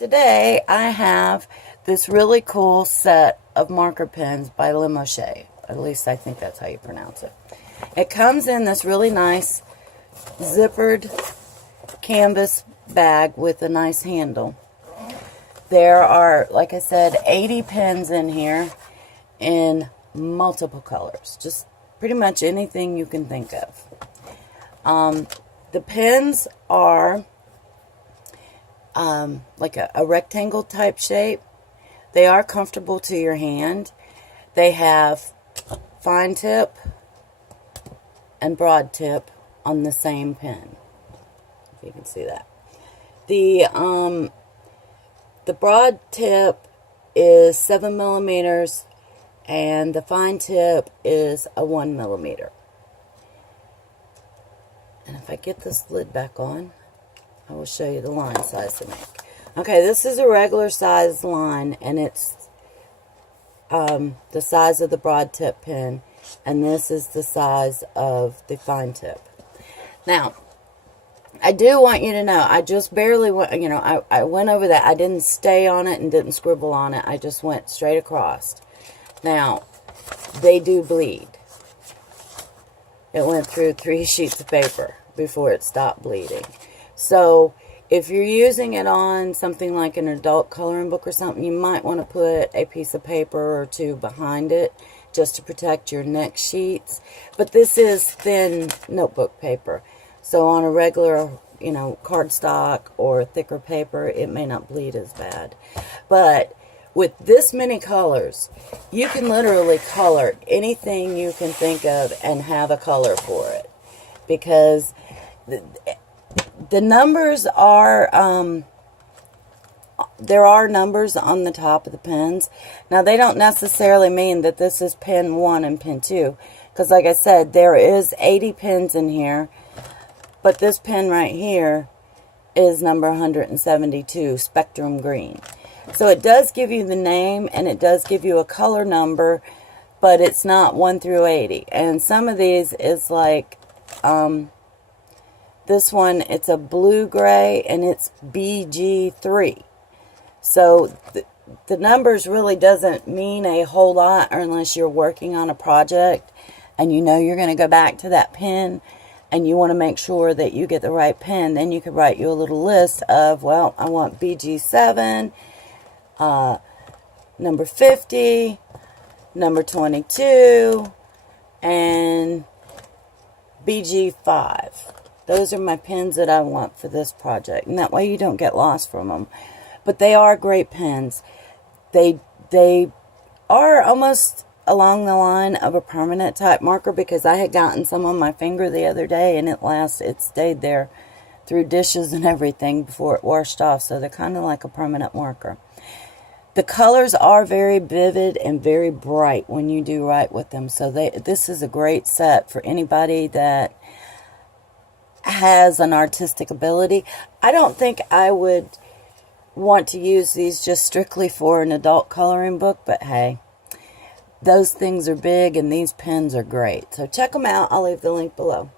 Today I have this really cool set of marker pens by Limochet. At least I think that's how you pronounce it. It comes in this really nice zippered canvas bag with a nice handle. There are, like I said, 80 pens in here in multiple colors. Just pretty much anything you can think of. The pens are like a rectangle type shape. They are comfortable to your hand. They have fine tip and broad tip on the same pen. If you can see that. The broad tip is 7 millimeters and the fine tip is a 1 millimeter. And if I get this lid back on, I will show you the line size to make. Okay, this is a regular size line, and it's the size of the broad tip pen, and this is the size of the fine tip. Now, I do want you to know, I just barely went, I went over that. I didn't stay on it and didn't scribble on it. I just went straight across. Now, they do bleed. It went through 3 sheets of paper before it stopped bleeding. So, if you're using it on something like an adult coloring book or something, you might want to put a piece of paper or two behind it just to protect your next sheets. But this is thin notebook paper. So on a regular, cardstock or thicker paper, it may not bleed as bad. But with this many colors, you can literally color anything you can think of and have a color for it. Because the numbers are, there are numbers on the top of the pens. Now, they don't necessarily mean that this is pen 1 and pen 2. Because, like I said, there is 80 pens in here. But this pen right here is number 172, Spectrum Green. So it does give you the name, and it does give you a color number, but it's not 1 through 80. And some of these is like, this one, it's a blue-gray, and it's BG3. So the numbers really doesn't mean a whole lot unless you're working on a project, and you know you're going to go back to that pen, and you want to make sure that you get the right pen. Then you could write you a little list of, well, I want BG7, number 50, number 22, and BG5. Those are my pens that I want for this project. And that way you don't get lost from them. But they are great pens. They are almost along the line of a permanent type marker, because I had gotten some on my finger the other day, and it stayed there through dishes and everything before it washed off. So they're kind of like a permanent marker. The colors are very vivid and very bright when you do write with them. So this is a great set for anybody that has an artistic ability. I don't think I would want to use these just strictly for an adult coloring book, but hey, those things are big and these pens are great. So check them out. I'll leave the link below.